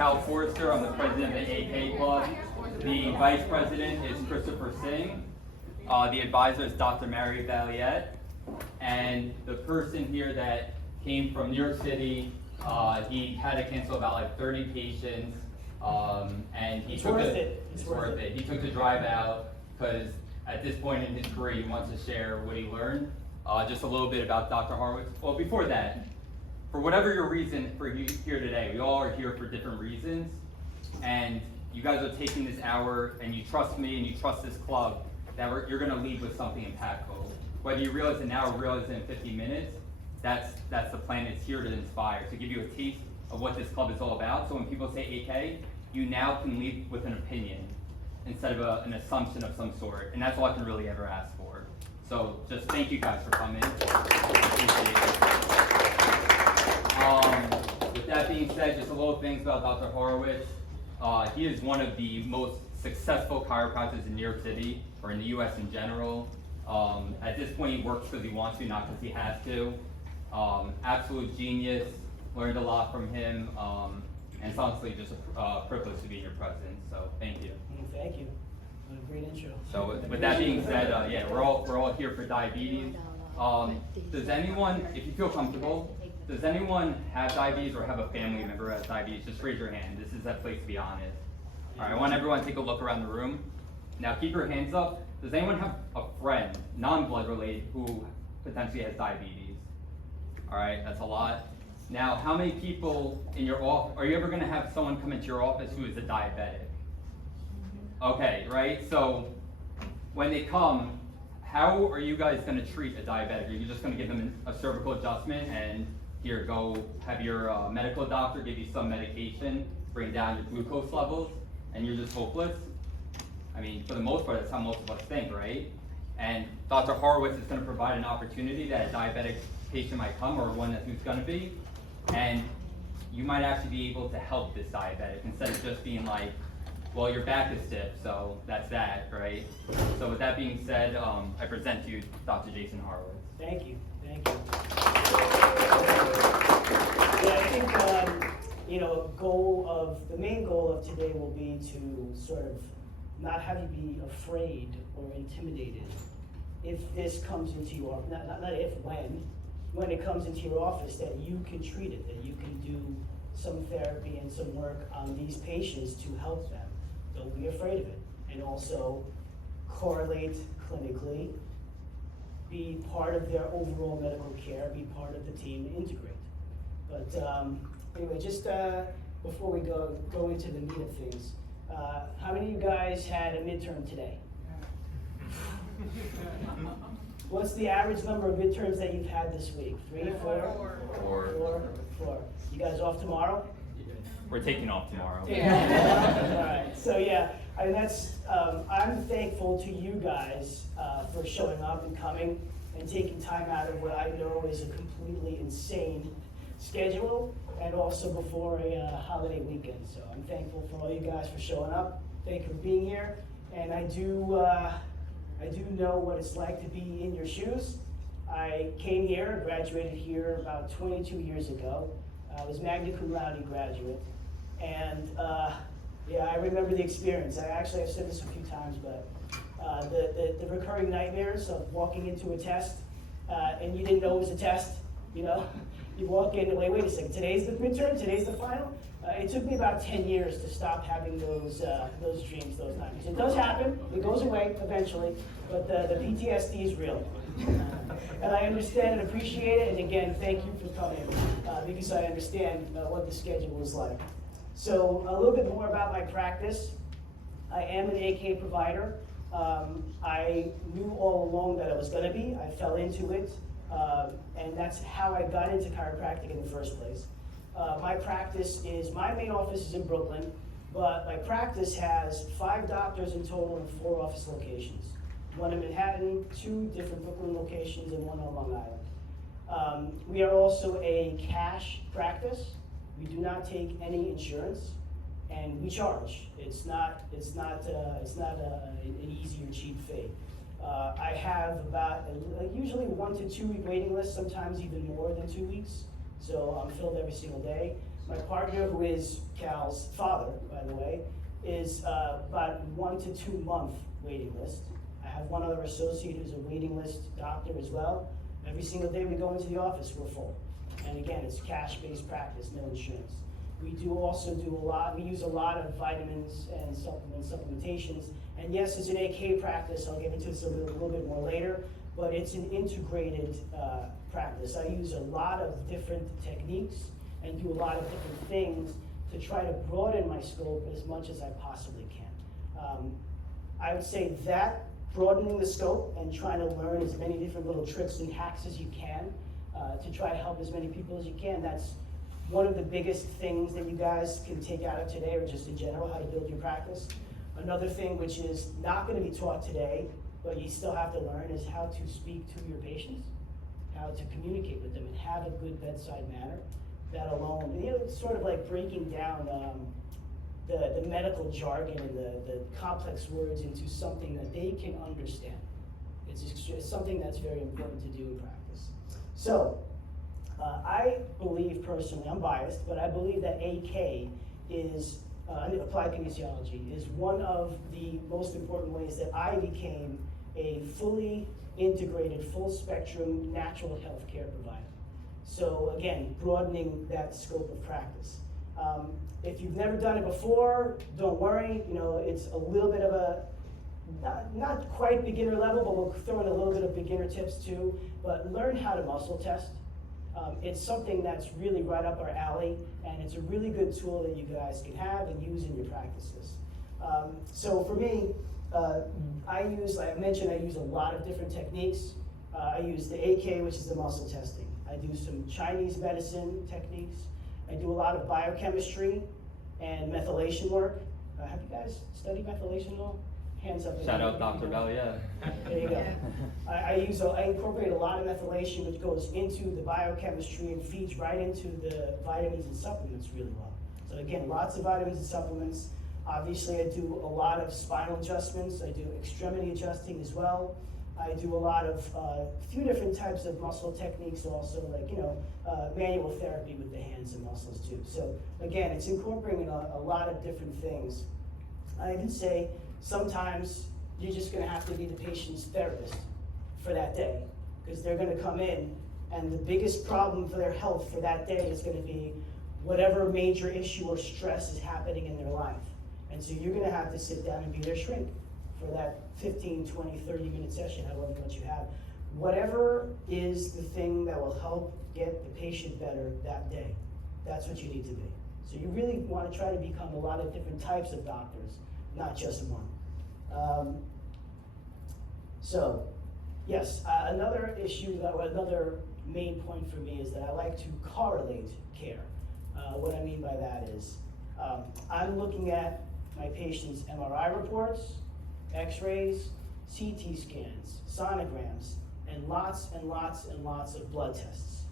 Forster. I'm the president of the AK Club. The vice president is Christopher Singh. The advisor is Dr. Mary Valiette. And the person here that came from New York City, he had to cancel about like 30 patients. And he took It's worth it. He took the drive out because at this point in his career, he wants to share what he learned. Just a little bit about Dr. Horowitz. Well, before that, for whatever your reason for you here today, we all are here for different reasons, and you guys are taking this hour, and you trust me, and you trust this club, that you're going to leave with something impactful. Whether you realize it now or realize it in 50 minutes, that's the plan. It's here to inspire, to give you a taste of what this club is all about. So when people say AK, you now can leave with an opinion instead of an assumption of some sort, and that's all I can really ever ask for. So just thank you guys for coming. Appreciate it. With that being said, just a little things about Dr. Horowitz. He is one of the most successful chiropractors in New York City, or in the US in general. At this point, he works because he wants to, not because he has to. Absolute genius, learned a lot from him, and it's honestly just a privilege to be in your presence, so thank you. Thank you. What a great intro. So with that being said, yeah, we're all here for diabetes. Does anyone, if you feel comfortable, does anyone have diabetes or have a family member who has diabetes? Just raise your hand. This is that place to be honest. All right, I want everyone to take a look around the room. Now keep your hands up. Does anyone have a friend, non-blood related, who potentially has diabetes? All right, that's a lot. Now, how many people in your office, are you ever gonna have someone come into your office who is a diabetic? Okay, right, so when they come, how are you guys gonna treat a diabetic? Are you just gonna give them a cervical adjustment and here, go have your medical doctor give you some medication, bring down your glucose levels, and you're just hopeless? I mean, for the most part, that's how most of us think, right? And Dr. Horowitz is gonna provide an opportunity that a diabetic patient might come, or one that's who's gonna be, and you might actually be able to help this diabetic instead of just being like, well, your back is stiff, so that's that, right? So with that being said, I present to you Dr. Jason Horowitz. Thank you. Thank you. Yeah, I think the main goal of today will be to sort of not have you be afraid or intimidated if this comes into your, not if, when it comes into your office, that you can treat it, that you can do some therapy and some work on these patients to help them. Don't be afraid of it. And also correlate clinically, be part of their overall medical care, be part of the team, integrate. But anyway, just before we go into the meat of things, how many of you guys had a midterm today? What's the average number of midterms that you've had this week? 3, 4? 4. You guys off tomorrow? We're taking off tomorrow. Yeah. All right. So yeah, I mean I'm thankful to you guys for showing up and coming and taking time out of what I know is a completely insane schedule, and also before a holiday weekend. So I'm thankful for all you guys for showing up. Thank you for being here, and I do know what it's like to be in your shoes. I came here, graduated here about 22 years ago. I was magna cum laude graduate, and yeah, I remember the experience. I've said this a few times, but the recurring nightmares of walking into a test and you didn't know it was a test, you know? You walk in and wait a second, today's the midterm, today's the final? It took me about 10 years to stop having those dreams, those nightmares. It does happen, it goes away eventually, but the PTSD is real. And I understand and appreciate it, and again, thank you for coming, because I understand what the schedule is like. So a little bit more about my practice. I am an AK provider. I knew all along that I was gonna be. I fell into it, and that's how I got into chiropractic in the first place. My main office is in Brooklyn, but my practice has 5 doctors in total and 4 office locations. 1 in Manhattan, 2 different Brooklyn locations, and 1 on Long Island. We are also a cash practice. We do not take any insurance, and we charge. It's not an easy or cheap fee. I have about usually 1 to 2 week waiting list, sometimes even more than 2 weeks. So I'm filled every single day. My partner, who is Cal's father, by the way, is about 1 to 2 month waiting list. I have one other associate who's a waiting list doctor as well. Every single day we go into the office, we're full. And again, it's cash-based practice, no insurance. We use a lot of vitamins and supplementations. And yes, it's an AK practice. I'll get into this a little bit more later, but it's an integrated practice. I use a lot of different techniques and do a lot of different things to try to broaden my scope as much as I possibly can. I would say that broadening the scope and trying to learn as many different little tricks and hacks as you can to try to help as many people as you can, that's one of the biggest things that you guys can take out of today, or just in general, how to build your practice. Another thing which is not going to be taught today, but you still have to learn, is how to speak to your patients, how to communicate with them and have a good bedside manner. That alone, it's sort of like breaking down the medical jargon and the complex words into something that they can understand. It's something that's very important to do in practice. So, I believe personally, I'm biased, but I believe that AK is, applied kinesiology, is one of the most important ways that I became a fully integrated, full spectrum natural health care provider. So again, broadening that scope of practice. If you've never done it before, don't worry. It's a little bit of a, not quite beginner level, but we'll throw in a little bit of beginner tips too. But learn how to muscle test. It's something that's really right up our alley, and it's a really good tool that you guys can have and use in your practices. So for me, like I mentioned, I use a lot of different techniques. I use the AK, which is the muscle testing. I do some Chinese medicine techniques. I do a lot of biochemistry and methylation work. Have you guys studied methylation at all? Hands up. Shout out Dr. Bell, yeah. There you go. I incorporate a lot of methylation, which goes into the biochemistry and feeds right into the vitamins and supplements really well. So again, lots of vitamins and supplements. Obviously, I do a lot of spinal adjustments. I do extremity adjusting as well. I do a lot of few different types of muscle techniques also, like manual therapy with the hands and muscles too. So again, it's incorporating a lot of different things. I even say sometimes you're just going to have to be the patient's therapist for that day, because they're going to come in and the biggest problem for their health for that day is going to be whatever major issue or stress is happening in their life. And so you're going to have to sit down and be their shrink for that 15, 20, 30-minute session, however much you have. Whatever is the thing that will help get the patient better that day, that's what you need to be. So you really want to try to become a lot of different types of doctors, not just one. So, yes, another main point for me is that I like to correlate care. What I mean by that is, I'm looking at my patient's MRI reports, X-rays, CT scans, sonograms, and lots and lots and lots of blood tests.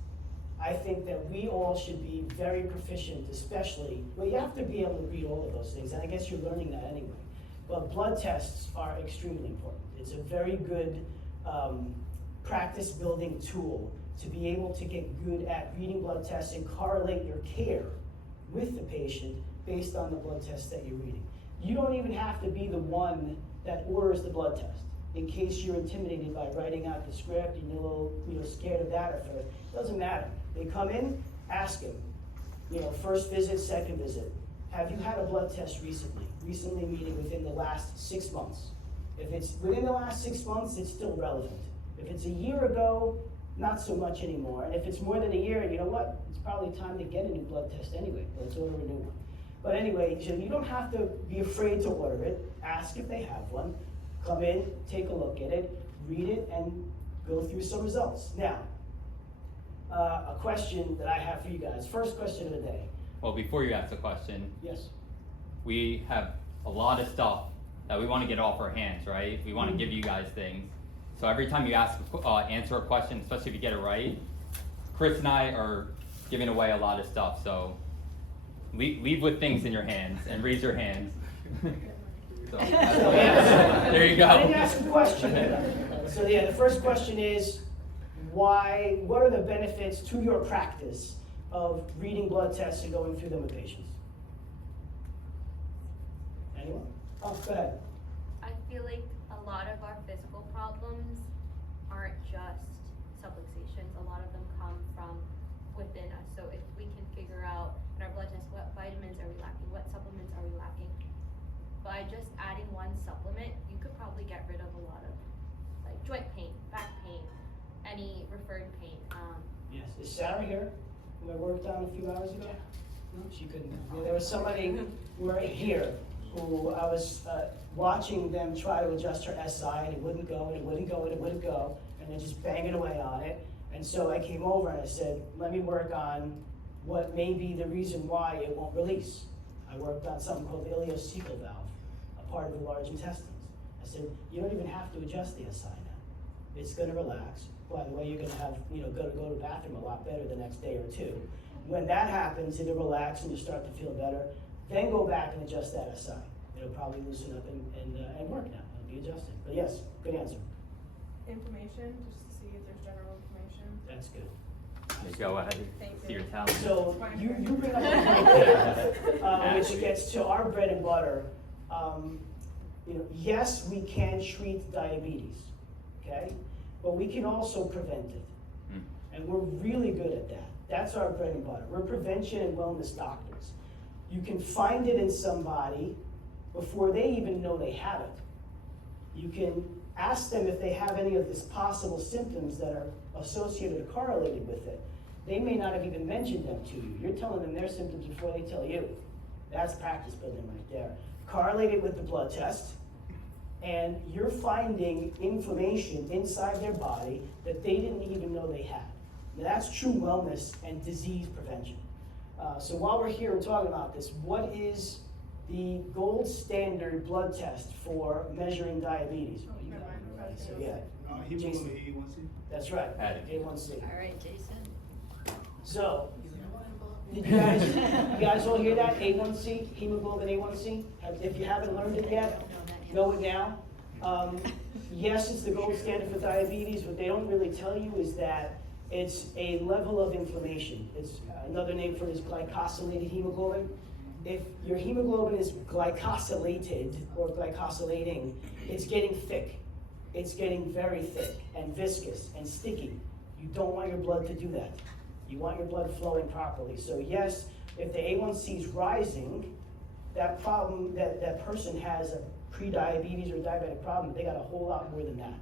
I think that we all should be very proficient, especially, well, you have to be able to read all of those things, and I guess you're learning that anyway. But blood tests are extremely important. It's a very good practice building tool to be able to get good at reading blood tests and correlate your care with the patient based on the blood tests that you're reading. You don't even have to be the one that orders the blood test. In case you're intimidated by writing out the script and you're a little scared of that, or it doesn't matter. They come in, ask him, first visit, second visit. Have you had a blood test recently? Recently meaning within the last 6 months. If it's within the last 6 months, it's still relevant. If it's a year ago, not so much anymore. And if it's more than a year, you know what? It's probably time to get a new blood test anyway. Let's order a new one. But anyway, you don't have to be afraid to order it. Ask if they have one. Come in, take a look at it, read it, and go through some results. Now, a question that I have for you guys. First question of the day. Well, before you ask the question, Yes. we have a lot of stuff that we want to get off our hands, right? We want to give you guys things. So every time you answer a question, especially if you get it right, Chris and I are giving away a lot of stuff. So leave with things in your hands and raise your hands. So, there you go. I didn't ask a question. So the first question is, what are the benefits to your practice of reading blood tests and going through them with patients? Anyone? Oh, go ahead. I feel like a lot of our physical problems aren't just subluxations. A lot of them come from within us. So if we can figure out in our blood test what vitamins are we lacking, what supplements are we lacking, by just adding one supplement, you could probably get rid of a lot of like joint pain, back pain, any referred pain. Yes. Is Sarah here, who I worked on a few hours ago? No, she couldn't. There was somebody right here who I was watching them try to adjust her SI, and it wouldn't go, and it wouldn't go, and it wouldn't go, and they're just banging away on it. And so I came over and I said, let me work on what may be the reason why it won't release. I worked on something called the ileocecal valve, a part of the large intestines. I said, you don't even have to adjust the SI now. It's gonna relax. By the way, you're gonna have, go to the bathroom a lot better the next day or two. When that happens, it'll relax and you start to feel better. Then go back and adjust that SI. It'll probably loosen up and work now. It'll be adjusted. But yes, good answer. Information, just to see if there's general information. That's good. Go ahead, Thank see you. your talent. So you bring up a point there, which gets to our bread and butter. Yes, we can treat diabetes, okay? But we can also prevent it. And we're really good at that. That's our bread and butter. We're prevention and wellness doctors. You can find it in somebody before they even know they have it. You can ask them if they have any of these possible symptoms that are associated or correlated with it. They may not have even mentioned them to you. You're telling them their symptoms before they tell you. That's practice building right there. Correlated with the blood test, and you're finding inflammation inside their body that they didn't even know they had. Now that's true wellness and disease prevention. So while we're here and talking about this, what is the gold standard blood test for measuring diabetes? Oh, you got it, right? So yeah. Hemoglobin A1C? That's right, Added. A1C. All right, Jason. So, did you guys all hear that? A1C, hemoglobin A1C? If you haven't learned it yet, know it now. Yes, it's the gold standard for diabetes. What they don't really tell you is that it's a level of inflammation. It's another name for it is glycosylated hemoglobin. If your hemoglobin is glycosylated or glycosylating, it's getting thick. It's getting very thick and viscous and sticky. You don't want your blood to do that. You want your blood flowing properly. So yes, if the A1C is rising, that problem, that person has a pre-diabetes or diabetic problem, they got a whole lot more than that.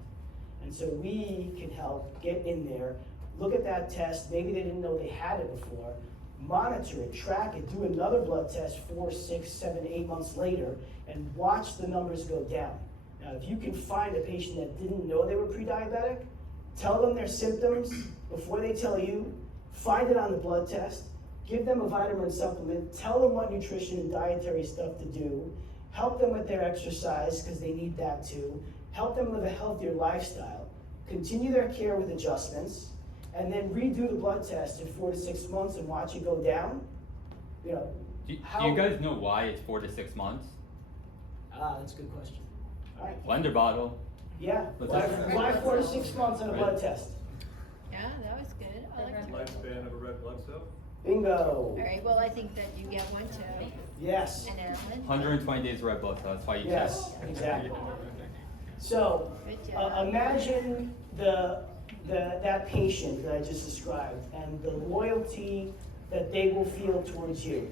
And so we can help get in there, look at that test, maybe they didn't know they had it before, monitor it, track it, do another blood test 4, 6, 7, 8 months later, and watch the numbers go down. Now, if you can find a patient that didn't know they were pre-diabetic, tell them their symptoms before they tell you, find it on the blood test, give them a vitamin supplement, tell them what nutrition and dietary stuff to do, help them with their exercise because they need that too, help them live a healthier lifestyle, continue their care with adjustments, and then redo the blood test in 4 to 6 months and watch it go down. Do you guys know why it's 4 to 6 months? That's a good question. All right. Blender bottle. Yeah, why 4 to 6 months on a blood test? Yeah, that was good. I like that. Lifespan of a red blood cell? Bingo. All right, well, I think that you get one too. Yes. And Ellen? 120 days red blood cell, that's why you Yes, test. exactly. So, Good job. imagine that patient that I just described and the loyalty that they will feel towards you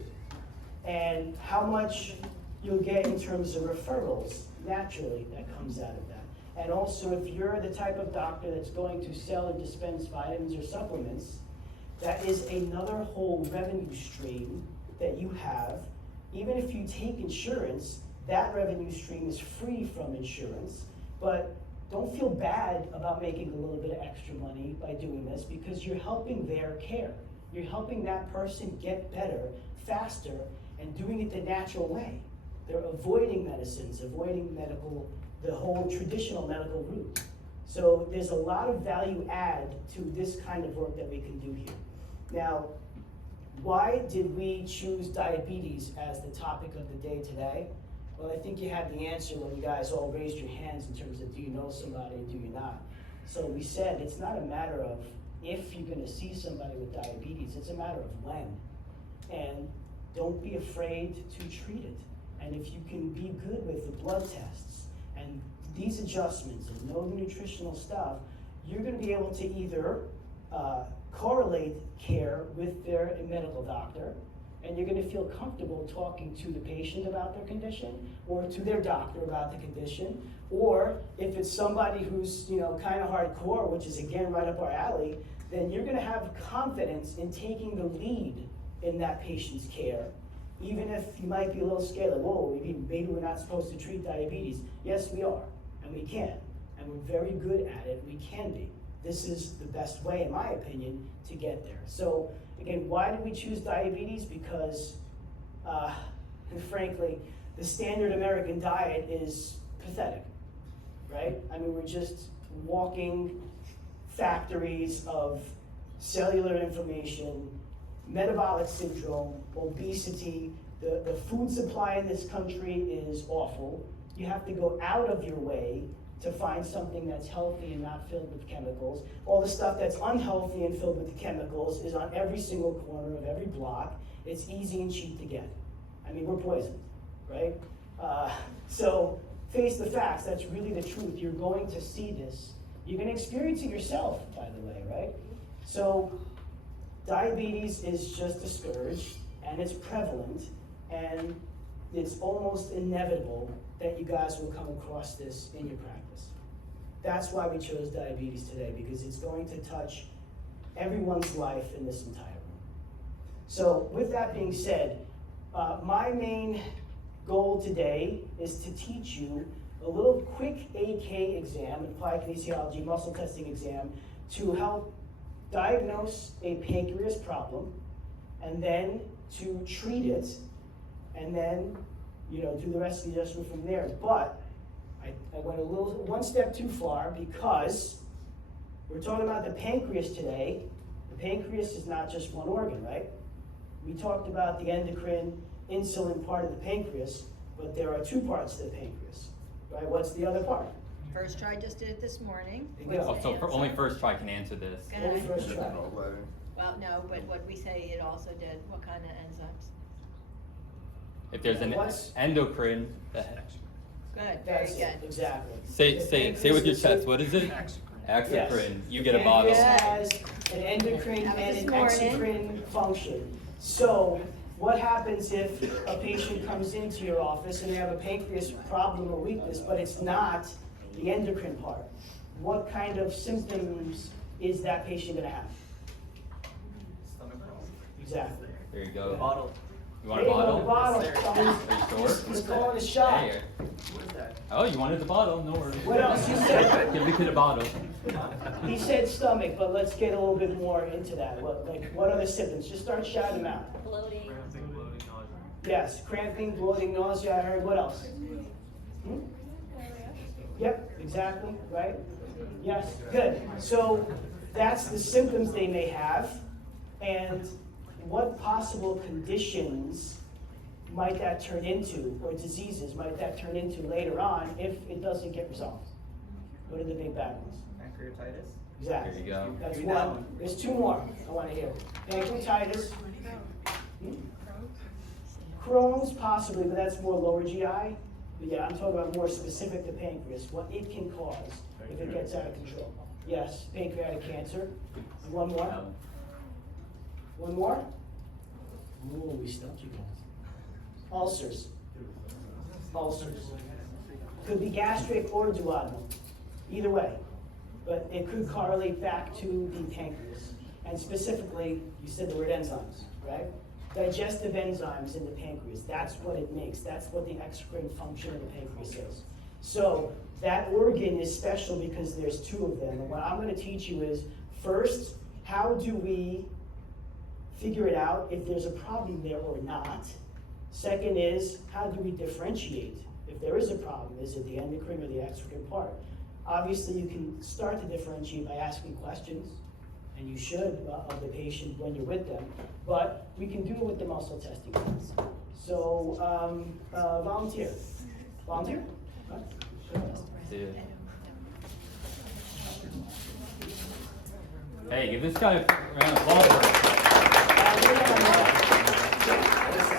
and how much you'll get in terms of referrals naturally that comes out of that. And also if you're the type of doctor that's going to sell and dispense vitamins or supplements, that is another whole revenue stream that you have. Even if you take insurance, that revenue stream is free from insurance, but don't feel bad about making a little bit of extra money by doing this because you're helping their care. You're helping that person get better, faster, and doing it the natural way. They're avoiding medicines, avoiding the whole traditional medical route. So there's a lot of value add to this kind of work that we can do here. Now, why did we choose diabetes as the topic of the day today? Well, I think you had the answer when you guys all raised your hands in terms of do you know somebody and do you not. So we said it's not a matter of if you're gonna see somebody with diabetes, it's a matter of when. And don't be afraid to treat it. And if you can be good with the blood tests and these adjustments and know the nutritional stuff, you're gonna be able to either correlate care with their medical doctor, and you're gonna feel comfortable talking to the patient about their condition, or to their doctor about the condition, or if it's somebody who's, you know, kind of hardcore, which is again right up our alley, then you're gonna have confidence in taking the lead in that patient's care, even if you might be a little scared, like, whoa, maybe we're not supposed to treat diabetes. Yes, we are, and we can, and we're very good at it, we can be. This is the best way, in my opinion, to get there. So, again, why did we choose diabetes? Because, and frankly, the standard American diet is pathetic, right? I mean, we're just walking factories of cellular inflammation, metabolic syndrome, obesity. The food supply in this country is awful. You have to go out of your way to find something that's healthy and not filled with chemicals. All the stuff that's unhealthy and filled with chemicals is on every single corner of every block. It's easy and cheap to get. I mean, we're poisoned, right? So face the facts, that's really the truth. You're going to see this. You're gonna experience it yourself, by the way, right? So diabetes is just a scourge, and it's prevalent, and it's almost inevitable that you guys will come across this in your practice. That's why we chose diabetes today, because it's going to touch everyone's life in this entire room. So with that being said, my main goal today is to teach you a little quick AK exam, applied kinesiology muscle testing exam, to help diagnose a pancreas problem, and then to treat it, and then, you know, do the rest of the adjustment from there. But I went one step too far, because we're talking about the pancreas today. The pancreas is not just one organ, right? We talked about the endocrine, insulin part of the pancreas, but there are two parts to the pancreas, right? What's the other part? First try just did it this morning. Yeah. Oh, so only first try can answer this. Go Only ahead. first try. Well, no, but what we say it also did, what kind of enzymes? If there's an What's- endocrine, Good, very That's good. exactly. say The with pancreas your is- chest, what is it? Yes. Exocrine, you The get a bottle. pancreas has an endocrine That was and this an morning. exocrine function. So what happens if a patient comes into your office and they have a pancreas problem or weakness, but it's not the endocrine part? What kind of symptoms is that patient gonna have? Exactly. There you go. Bottle. You want There a you go, bottle? the bottle. Are you sure? Let's call it a shot. There. Oh, you wanted the bottle? No worries. What else you said? Give the kid a bottle. He said stomach, but let's get a little bit more into that. What other symptoms? Just start shouting them out. Bloating. Yes, cramping, bloating, nausea, I heard. What else? Hmm? Yep, exactly, right? Yes, good. So that's the symptoms they may have, and what possible conditions might that turn into, or diseases might that turn into later on if it doesn't get resolved? What are the big bad ones? Pancreatitis. Exactly. There you go. That's Give me that one. one. There's two more I want to hear. Pancreatitis. Crohn's possibly, but that's more lower GI. But yeah, I'm talking about more specific to pancreas, what it can cause if it gets out of control. Yes, pancreatic cancer. And one more? One more? Ooh, we stumped you guys. Ulcers. Ulcers. Could be gastric or duodenal, either way. But it could correlate back to the pancreas. And specifically, you said the word enzymes, right? Digestive enzymes in the pancreas, that's what it makes. That's what the exocrine function of the pancreas is. So that organ is special because there's two of them. And what I'm going to teach you is, first, how do we figure it out if there's a problem there or not? Second is, how do we differentiate if there is a problem? Is it the endocrine or the exocrine part? Obviously, you can start to differentiate by asking questions, and you should, of the patient when you're with them, but we can do it with the muscle testing test. So, volunteer. Volunteer? Huh? See ya. Hey, give this guy a round of applause for it.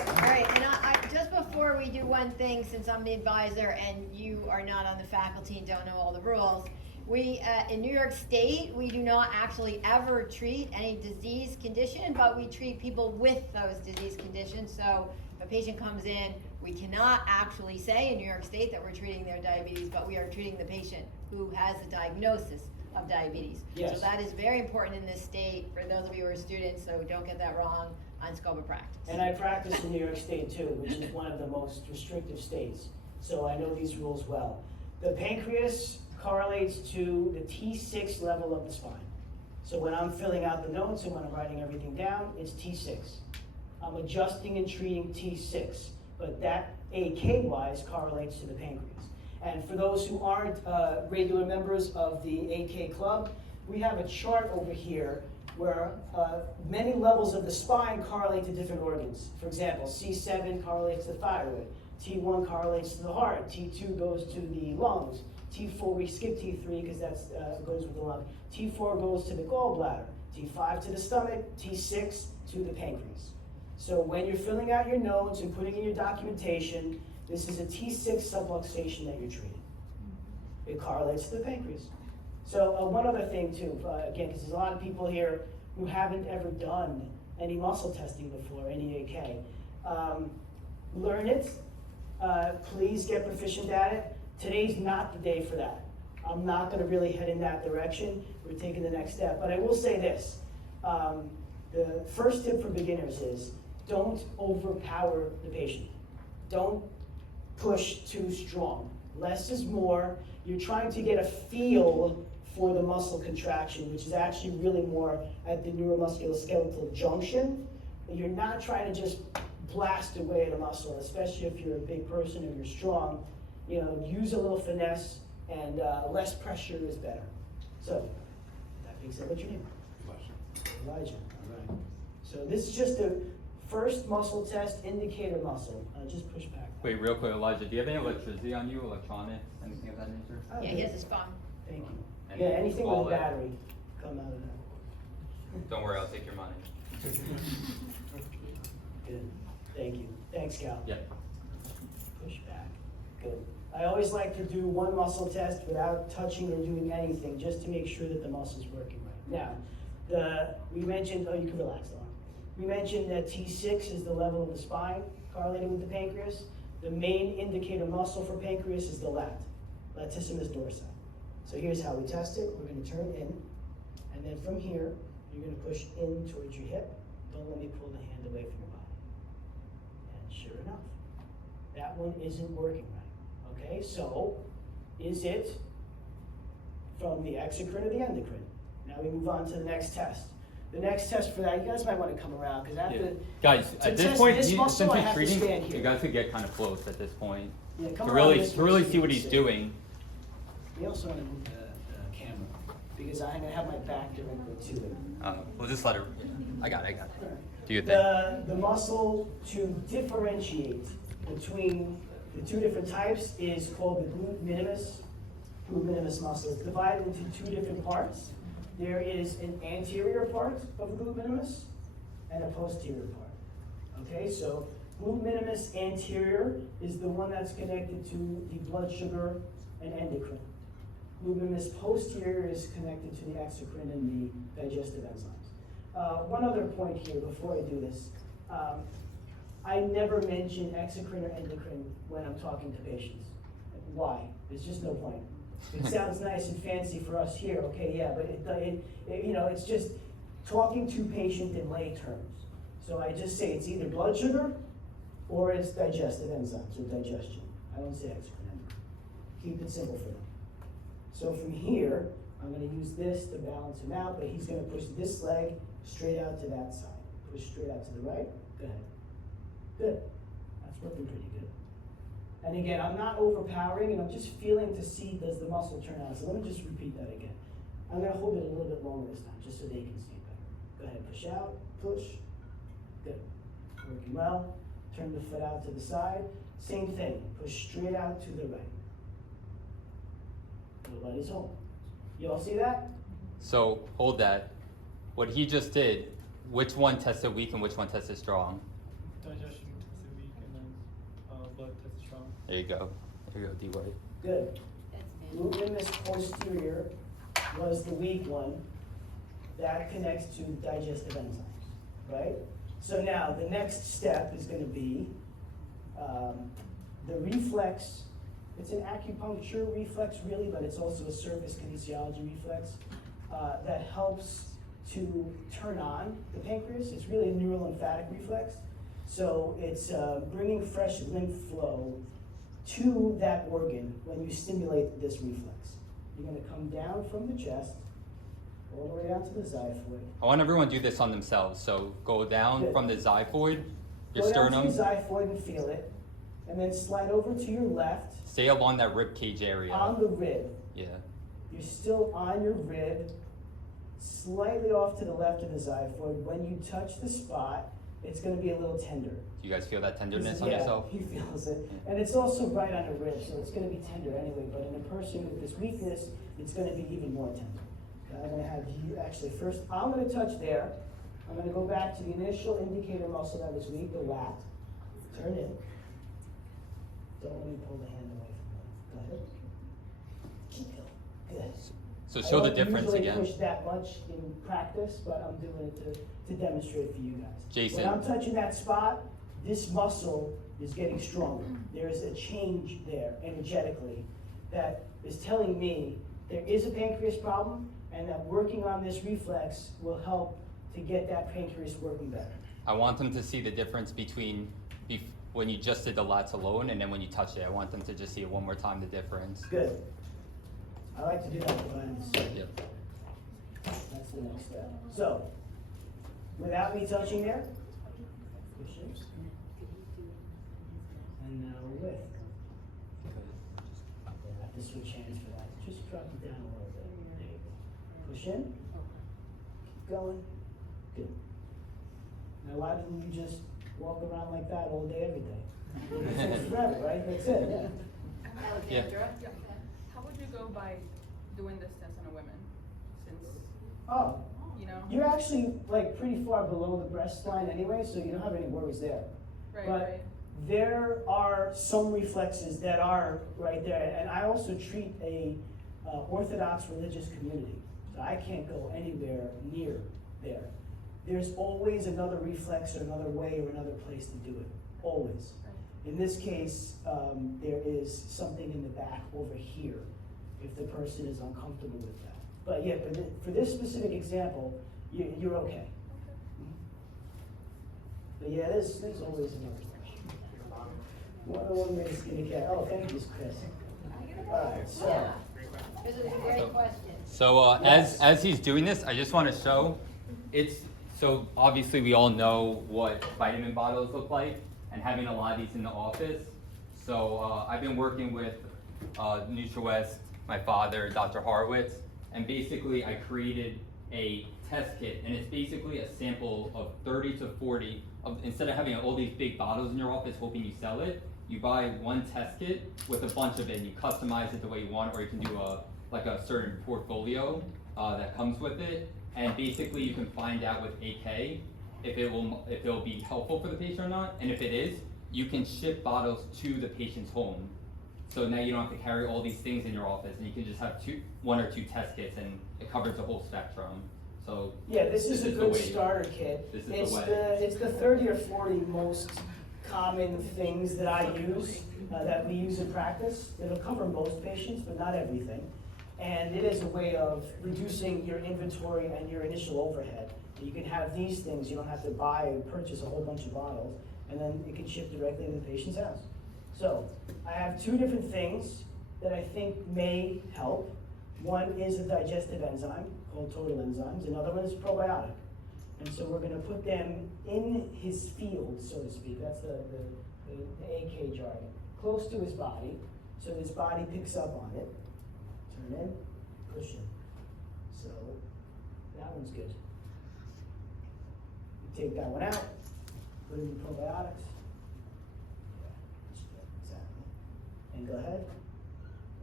All right, and just before we do one thing, since I'm the advisor and you are not on the faculty and don't know all the rules, we, in New York State, we do not actually ever treat any disease condition, but we treat people with those disease conditions. So if a patient comes in, we cannot actually say in New York State that we're treating their diabetes, but we are treating the patient who has the diagnosis of diabetes. Yes. So that is very important in this state for those of you who are students, so don't get that wrong on scope of practice. And I practice in New York State too, which is one of the most restrictive states. So I know these rules well. The pancreas correlates to the T6 level of the spine. So when I'm filling out the notes and when I'm writing everything down, it's T6. I'm adjusting and treating T6, but that AK-wise correlates to the pancreas. And for those who aren't regular members of the AK Club, we have a chart over here where many levels of the spine correlate to different organs. For example, C7 correlates to the thyroid, T1 correlates to the heart, T2 goes to the lungs, T4, we skip T3 because that goes with the lung, T4 goes to the gallbladder, T5 to the stomach, T6 to the pancreas. So when you're filling out your notes and putting in your documentation, this is a T6 subluxation that you're treating. It correlates to the pancreas. So one other thing too, again, because there's a lot of people here who haven't ever done any muscle testing before, any AK. Learn it, please get proficient at it. Today's not the day for that. I'm not gonna really head in that direction. We're taking the next step, but I will say this. The first tip for beginners is don't overpower the patient. Don't push too strong. Less is more. You're trying to get a feel for the muscle contraction, which is actually really more at the neuromusculoskeletal junction. You're not trying to just blast away at a muscle, especially if you're a big person or you're strong. You know, use a little finesse, and less pressure is better. So, that being said, what's your name? Elijah. All right. So this is just the first muscle test, indicator muscle. Just push back. Wait, real quick, Elijah, do you have any electricity on you, electronics, anything of that nature? Oh, Yeah, he has a spine. Thank you. And Yeah, anything with a wallet. battery, come out of that. Don't worry, I'll take your money. Good. Thank you. Thanks, Cal. Yep. Push back. Good. I always like to do one muscle test without touching or doing anything, just to make sure that the muscle's working right. Now, we mentioned, oh, you can relax, Lauren. We mentioned that T6 is the level of the spine correlated with the pancreas. The main indicator muscle for pancreas is the lat, latissimus dorsi. So here's how we test it. We're going to turn in, and then from here, you're going to push in towards your hip. Don't let me pull the hand away from your body. And sure enough, that one isn't working right. Okay, so is it from the exocrine or the endocrine? Now we move on to the next test. The next test for that, you guys might want to come around because after Yeah. Guys, to at this test point, this muscle, since I he's have to treating, stand here. you guys could get kind of close at this point Yeah, come to around really this to way really so see you what can he's see. doing. We also want to move the camera because I'm going to have my back directly to it. We'll just let her. I got it. Do your thing. The muscle to differentiate between the two different types is called the glute minimus. Glute minimus muscle is divided into two different parts. There is an anterior part of the glute minimus and a posterior part. Okay, so glute minimus anterior is the one that's connected to the blood sugar and endocrine. Glute minimus posterior is connected to the exocrine and the digestive enzymes. One other point here before I do this. I never mention exocrine or endocrine when I'm talking to patients. Why? There's just no point. It sounds nice and fancy for us here, okay, yeah, but it's just talking to patient in lay terms. So I just say it's either blood sugar or it's digestive enzymes or digestion. I don't say exocrine. Keep it simple for them. So from here, I'm going to use this to balance him out, but he's going to push this leg straight out to that side. Push straight out to the right. Go ahead. Good. That's working pretty good. And again, I'm not overpowering, and I'm just feeling to see does the muscle turn out. So let me just repeat that again. I'm going to hold it a little bit longer this time, just so they can see better. Go ahead, push out, push. Good. Working well. Turn the foot out to the side. Same thing. Push straight out to the right. Nobody's home. You all see that? So hold that. what he just did, which one tested weak and which one tested strong? Digestion tested weak and then blood tested strong. There you go. There you go, D-White. Good. Gluteus posterior was the weak one. That connects to the digestive enzymes, right? So now the next step is going to be the reflex. It's an acupuncture reflex, really, but it's also a surface kinesiology reflex that helps to turn on the pancreas. It's really a neurolymphatic reflex. So it's bringing fresh lymph flow to that organ when you stimulate this reflex. You're going to come down from the chest all the way down to the xiphoid. I want everyone to do this on themselves. So go down Good. from the xiphoid, your Go sternum. down to the xiphoid and feel it, and then slide over to your left Stay along that rib cage area. on the rib. Yeah. You're still on your rib, slightly off to the left of the xiphoid. When you touch the spot, it's going to be a little tender. Do you guys feel that tenderness on Yeah, yourself? he feels it. And it's also right on the rib, so it's going to be tender anyway. But in a person with this weakness, it's going to be even more tender. Okay, I'm going to have you actually first, I'm going to touch there. I'm going to go back to the initial indicator muscle that was weak, the lat. Turn in. Don't let me pull the hand away from it. Go ahead. Keep going. Good. So show the difference I again. don't usually push that much in practice, but I'm doing it to demonstrate for you guys. Jason. When I'm touching that spot, this muscle is getting stronger. There is a change there energetically that is telling me there is a pancreas problem and that working on this reflex will help to get that pancreas working better. I want them to see the difference between when you just did the lats alone and then when you touched it. I want them to just see it one more time, the difference. Good. I like to do that behind the scenes. Yep. That's the next step. So, without me touching there, push it. And now with. I have to switch hands for that. Just drop it down a little bit. There you go. Push in. Keep going. Good. Now, why didn't you just walk around like that all day, every day? It's forever, right? That's it, yeah. Yeah. How would you go by doing this test on a woman? Since, Oh, you know? you're actually like pretty far below the breast line anyway, so you don't have any worries there. Right, But right. there are some reflexes that are right there, and I also treat a Orthodox religious community, so I can't go anywhere near there. There's always another reflex or another way or another place to do it, always. In this case, there is something in the back over here, if the person is uncomfortable with that. But yeah, for this specific example, you're okay. But yeah, there's always another question. One way to skin a cat. Oh, thank you, Chris. All right, so. This is a great question. So Yes. as he's doing this, I just want to show, so obviously we all know what vitamin bottles look like and having a lot of these in the office. So I've been working with NutriWest, my father, Dr. Horowitz, and basically I created a test kit, and it's basically a sample of 30 to 40 instead of having all these big bottles in your office hoping you sell it, you buy one test kit with a bunch of it and you customize it the way you want, or you can do a certain portfolio that comes with it, and basically you can find out with AK if it will be helpful for the patient or not, and if it is, you can ship bottles to the patient's home. So now you don't have to carry all these things in your office, and you can just have one or two test kits, and it covers the whole spectrum. So Yeah, this is a the good way. starter kit. This is the It's way. it's the 30 or 40 most common things that I use, that we use in practice. It'll cover most patients, but not everything. And it is a way of reducing your inventory and your initial overhead. You can have these things, you don't have to buy and purchase a whole bunch of bottles, and then it can ship directly to the patient's house. So, I have two different things that I think may help. One is a digestive enzyme called total enzymes, another one is probiotic. And so we're gonna put them in his field, so to speak, that's the AK jargon, close to his body, so his body picks up on it. Turn in, push in. So, that one's good. You take that one out, put in the probiotics. Exactly. And go ahead.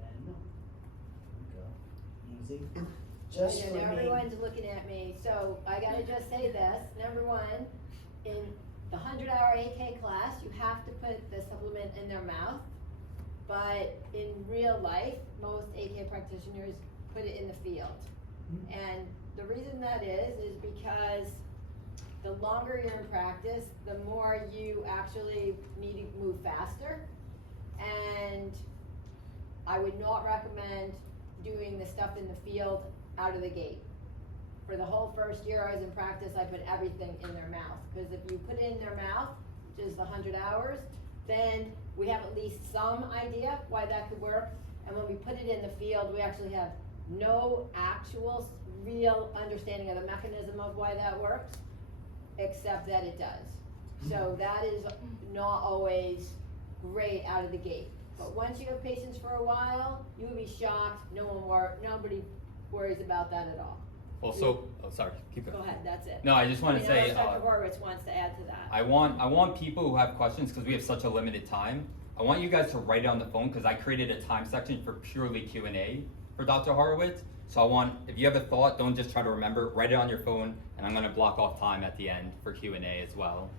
And no. Go. Easy. Just I for know me. everyone's looking at me, so I gotta just say this, number one, in the 100-hour AK class, you have to put the supplement in their mouth. But in real life, most AK practitioners put it in the field. And the reason that is because the longer you're in practice, the more you actually need to move faster. And I would not recommend doing the stuff in the field out of the gate. For the whole first year I was in practice, I put everything in their mouth. Because if you put it in their mouth, which is the 100 hours, then we have at least some idea why that could work. And when we put it in the field, we actually have no actual real understanding of the mechanism of why that works, except that it does. So that is not always great out of the gate. But once you have patients for a while, you would be shocked. Nobody worries about that at all. Also, oh, sorry, keep going. Go ahead, that's it. No, I just want to say, Dr. Horowitz wants to add to that. I want people who have questions, because we have such a limited time. I want you guys to write it on the phone, because I created a time section for purely Q&A for Dr. Horowitz. So if you have a thought, don't just try to remember, write it on your phone, and I'm going to block off time at the end for Q&A as well.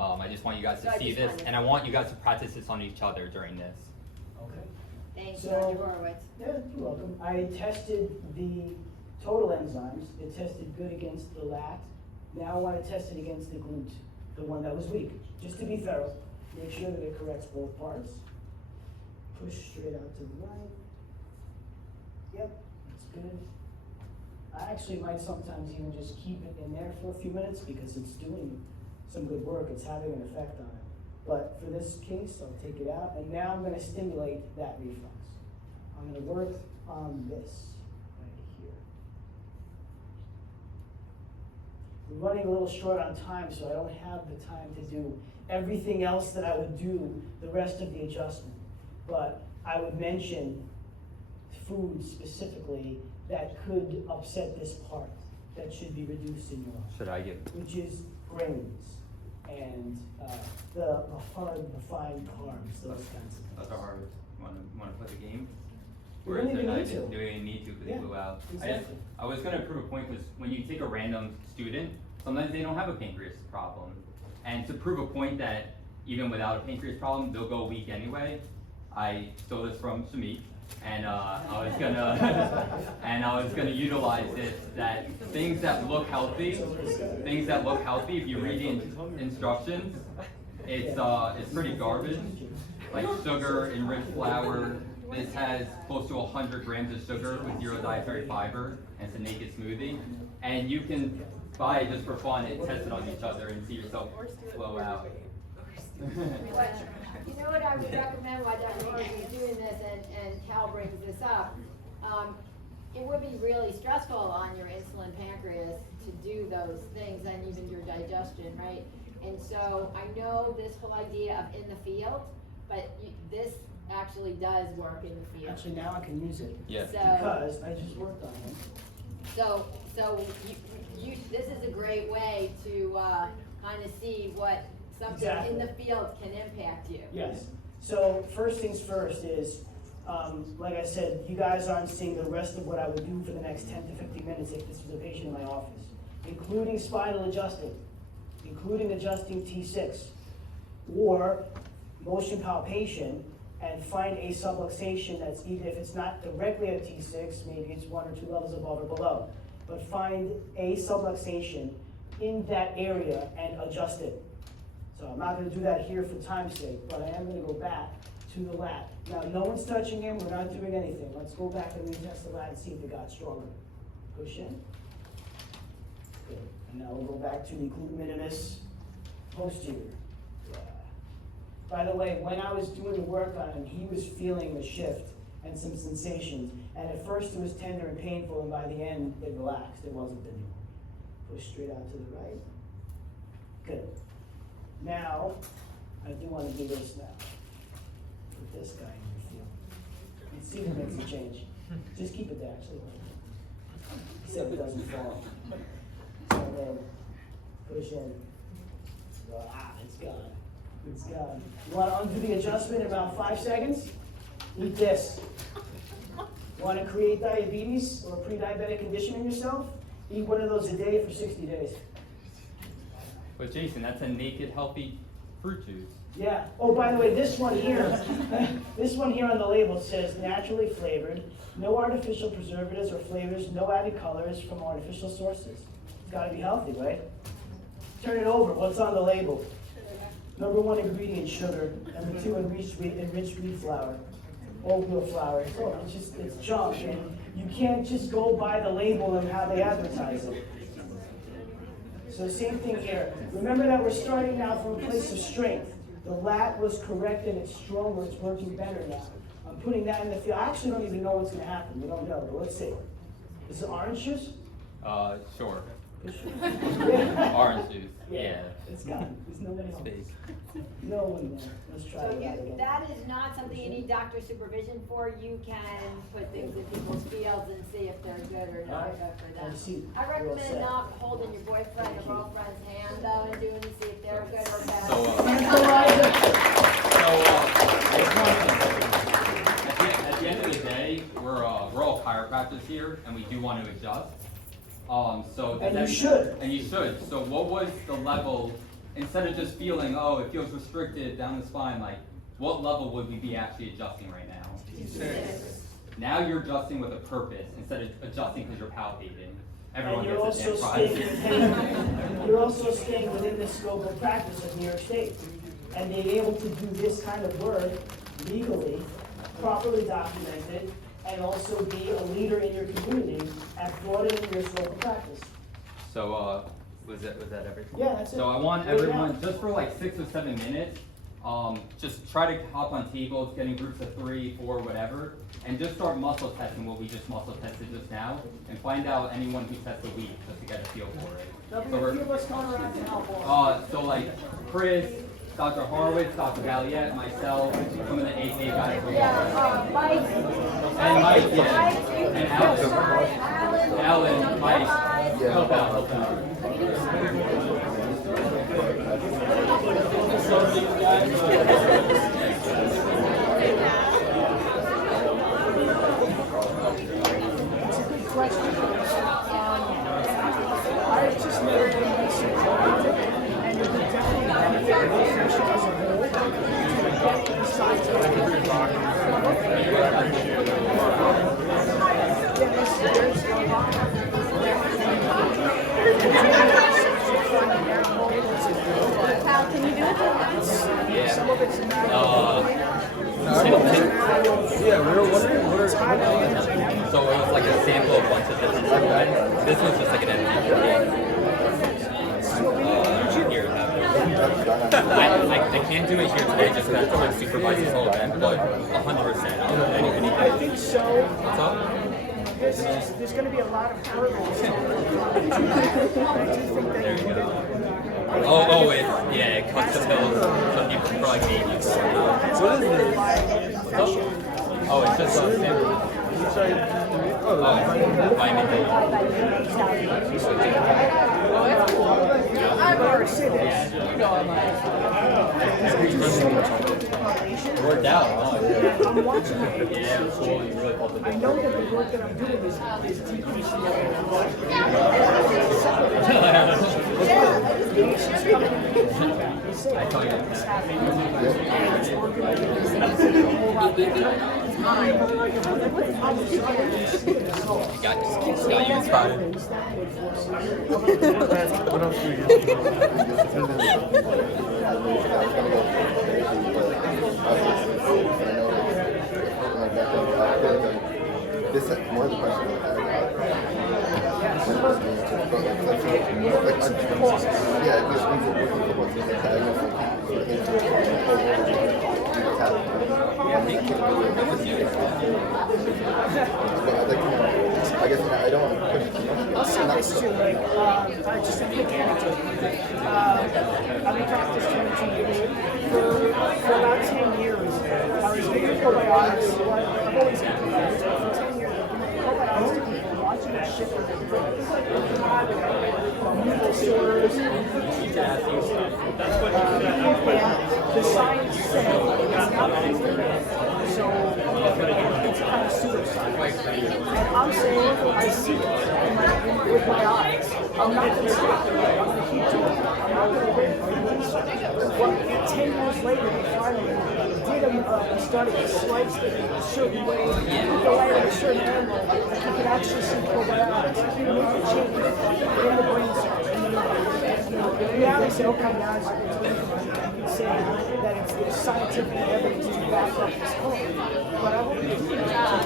I just want you guys to see this, and I want you guys to practice this on each other during this. Okay. Thanks, So- Dr. Horowitz. Yeah, you're welcome. I tested the total enzymes. It tested good against the lat. Now I want to test it against the glute, the one that was weak. Just to be thorough, make sure that it corrects both parts. Push straight out to the right. Yep, that's good. I actually might sometimes even just keep it in there for a few minutes because it's doing some good work. It's having an effect on it. But for this case, I'll take it out, and now I'm going to stimulate that reflex. I'm going to work on this right here. We're running a little short on time, so I don't have the time to do everything else that I would do the rest of the adjustment. But I would mention foods specifically that could upset this part, that should be reduced in your life, Should I give? which is grains and the hard refined carbs, those kinds of things. Dr. Horowitz, want to play the game? We Or don't is there even not need even- to. Do we even need to, because Yeah, they flew out? exactly. I was going to prove a point, because when you take a random student, sometimes they don't have a pancreas problem. And to prove a point that even without a pancreas problem, they'll go weak anyway, I stole this from Shamik, and I was gonna utilize this, that things that look healthy, if you read the instructions, it's pretty garbage. Like sugar, enriched flour, this has close to 100 grams of sugar with 0 dietary fiber, and it's a naked smoothie. And you can buy it just for fun and test it on each other and see yourself flow out. You know what I would recommend while Dr. Horowitz is doing this, and Cal brings this up, it would be really stressful on your insulin pancreas to do those things and even your digestion, right? And so I know this whole idea of in the field, but this actually does work in the field. Actually, now I can use it. Yeah. So, Because I just worked on it. so this is a great way to kind of see what something in the field can impact you. Yes. So first things first is, like I said, you guys aren't seeing the rest of what I would do for the next 10 to 15 minutes if this was a patient in my office, including spinal adjusting, including adjusting T6, or motion palpation, and find a subluxation that's either, if it's not directly at T6, maybe it's 1 or 2 levels above or below, but find a subluxation in that area and adjust it. So I'm not going to do that here for time's sake, but I am going to go back to the lat. Now, no one's touching him, we're not doing anything. Let's go back and retest the lat and see if it got stronger. Push in. Good. And now we'll go back to the glutaminis posterior. Yeah. By the way, when I was doing the work on him, he was feeling a shift and some sensations. And at first it was tender and painful, and by the end it relaxed. It wasn't anymore. Push straight out to the right. Good. Now, I do want to do this now. Put this guy in your field. And see if it makes a change. Just keep it there, actually. Except it doesn't fall. So then, push in. It's gone. It's gone. You want to undo the adjustment in about 5 seconds? Eat this. Want to create diabetes or pre-diabetic condition in yourself? Eat one of those a day for 60 days. But Jason, that's a naked, healthy fruit juice. Yeah. Oh, by the way, this one here, this one here on the label says naturally flavored, no artificial preservatives or flavors, no added colors from artificial sources. It's got to be healthy, right? Turn it over. What's on the label? Number 1 ingredient, sugar. Number 2, enriched wheat flour, oatmeal flour. It's junk, and you can't just go by the label and how they advertise it. So same thing here. Remember that we're starting now from a place of strength. The lat was corrected, it's stronger, it's working better now. I'm putting that in the field. I actually don't even know what's going to happen. We don't know, but let's see. Is it orange juice? Sure. Yeah. Orange juice. Yeah. It's gone. There's nobody else. Fake. No one there. Let's try So it out again. that is not something you need doctor supervision for. You can put things in people's fields and see if they're good or not good for them. I see. I We're all recommend set. not holding your boyfriend or girlfriend's hand though and doing to see if they're good or bad. So, at the end of the day, we're all chiropractors here, and we do want to adjust. So And you should. And you should. So what was the level, instead of just feeling, oh, it feels restricted down the spine, like, what level would we be actually adjusting right now? 6. Now you're adjusting with a purpose, instead of adjusting because you're palpating. Everyone And you're gets a also damn staying prize. within, you're also staying within the scope of practice of New York State. And being able to do this kind of work legally, properly documented, and also be a leader in your community and broadening your scope of practice. So, was that everything? Yeah, that's it. So I want Lay it everyone, out. just for like 6 or 7 minutes, just try to hop on tables, getting groups of 3, 4, whatever, and just start muscle testing what we just muscle tested just now, and find out anyone who tested the week, just to get a feel for it. There'll So be a few we're, of us coming around to help all. so like Chris, Dr. Horowitz, Dr. Valiette, myself, some of the AA guys. Mike. And Mike, yeah. And Alan, Mike, help out. I just never done research around it, and it would definitely benefit the profession as a whole to get the scientific How can you do it? Some of it's Yeah, we were wondering where. So it was like a sample of a bunch of different stuff, right? This was just like an empty. Here, I can't do it here today just because I'm supervising this whole event, but 100%. I think so. What's up? There's going to be a lot of hurdles. There you go. Oh, it cuts the pills. Some people probably need it. What is it? Oh, it's just a sample. Vitamin D. Worked out, huh? I'm watching it. Yeah, cool. You really felt I know that the work that I'm doing is decreasing the I tell you. Got you inspired. What else do we This is more of the question I yeah, it just means that working football teams like that, I guess I don't want to push too much. I'll say this too, like, just a quick anecdote. I've been practicing for about 10 years. I was doing probiotics. I've always been for 10 years. Probiotics, people watching that shit with their brains. The science said it's not proven. So it's kind of suicide. And I'm saying I see it with my eyes. I'm not going to stop. I'm going to keep doing it. I'm not going to wait for the But 10 years later, we finally started to slice it in a certain way, go at it at a certain angle, that you could actually see probiotics and make a change in the brain cells. And now they say, okay, now it's you can say that it's the scientific evidence to back up this claim. But I won't do that.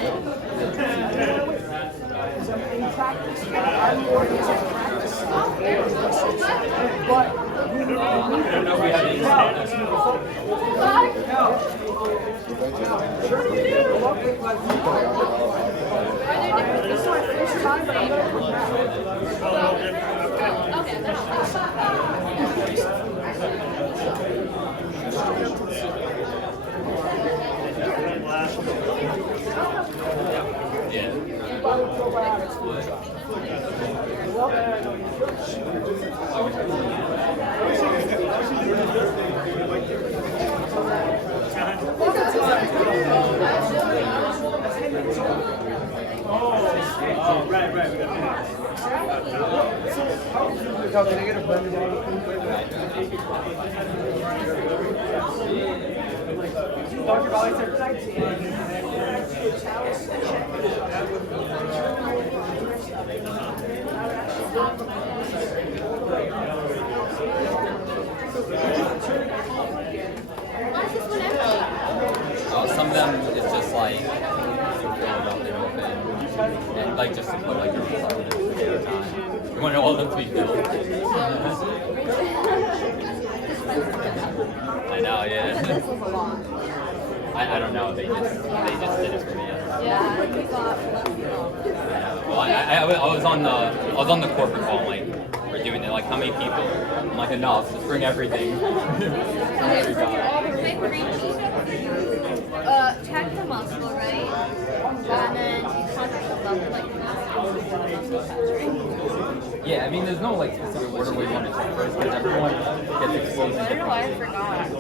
Because I'm in practice. I'm more into practice stuff. But we need to This is my first time, but I'm going to come Oh, right, we got Can I get a blended Dr. Some of them it's just like fill it up and open, and like just to put like your supplements in time. You want all of them to be filled? I know, yeah. I don't know. They just did it for me. Yeah, we thought. Well, I was on the corporate call. I'm like, we're doing it. Like, how many people? I'm like, enough. Just bring everything. Every guy. Check the muscle, right? And then you contact the muscle, like the muscle touch, Yeah, I mean, there's no like specific order we want to check first, because everyone gets exposed to I don't know why I forgot.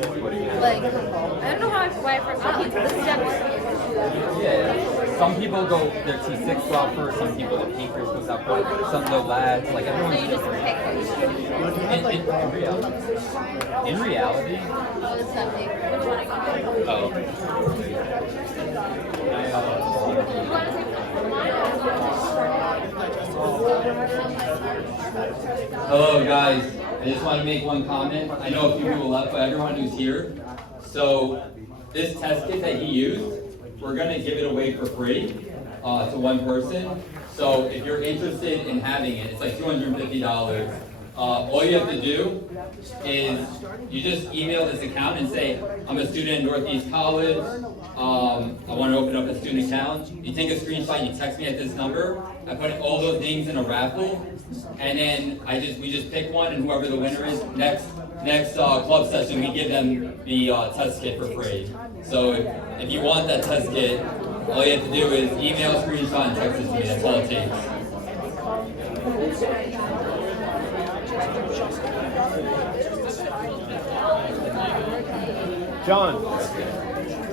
Like, I don't know why I forgot. Like, this is Yeah, some people go their T6 go out first, some people their pancreas goes out first, some go lads, like so everyone's you just different. pick what you want. In reality, Oh, it's something. Which one I got? Hello guys, I just want to make one comment. I know a few people left, but everyone who's here. So this test kit that he used, we're going to give it away for free to one person. So if you're interested in having it, it's like $250. All you have to do is you just email this account and say, I'm a student at Northeast College. I want to open up a student account. You take a screenshot, you text me at this number. I put all those names in a raffle, and then we just pick one, and whoever the winner is, next club session, we give them the test kit for free. So if you want that test kit, all you have to do is email, screenshot, and text it to me. That's all it takes. John.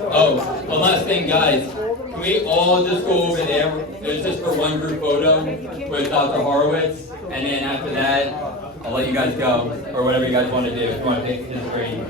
Oh, one last thing, guys. Can we all just go over there? It's just for one group photo with Dr. Horowitz, and then after that, I'll let you guys go, or whatever you guys want to do. If you want to take his screen.